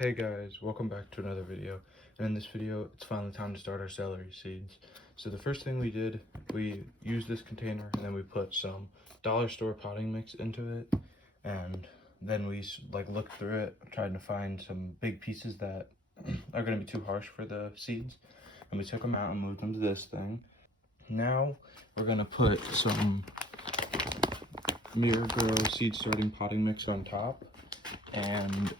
Hey guys, welcome back to another video. And in this video, it's finally time to start our celery seeds. So the first thing we did, we used this container and then we put some dollar store potting mix into it. And then we looked through it, trying to find some big pieces that are going to be too harsh for the seeds. And we took them out and moved them to this thing. Now we're going to put some Miragrow seed starting potting mix on top. And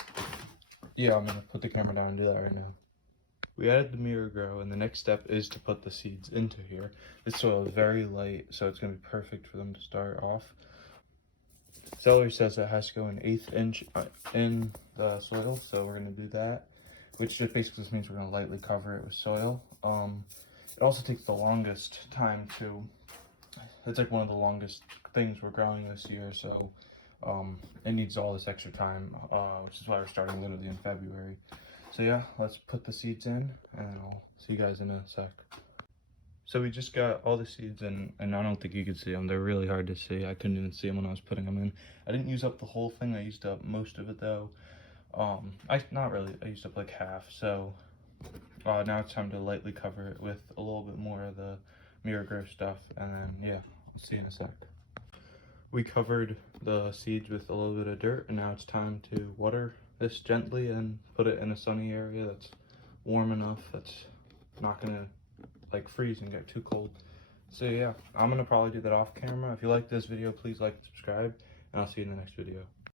yeah, I'm gonna put the camera down and do that right now. We added the Miragrow, and the next step is to put the seeds into here. This soil is very light, so it's gonna be perfect for them to start off. Celery says it has to go an 1/8 inch in the soil, so we're gonna do that, which just basically just means we're gonna lightly cover it with soil. It also takes the longest time to. It's like one of the longest things we're growing this year, so it needs all this extra time, which is why we're starting literally in February. So yeah, let's put the seeds in and I'll see you guys in a sec. So we just got all the seeds in, and I don't think you can see them. They're really hard to see. I couldn't even see them when I was putting them in. I didn't use up the whole thing. I used up most of it though. Not really. I used up like half. So now it's time to lightly cover it with a little bit more of the Miragrow stuff, and then yeah, I'll see you in a sec. We covered the seeds with a little bit of dirt, and now it's time to water this gently and put it in a sunny area that's warm enough that's not gonna like freeze and get too cold. So yeah, I'm gonna probably do that off camera. If you like this video, please like and subscribe, and I'll see you in the next video.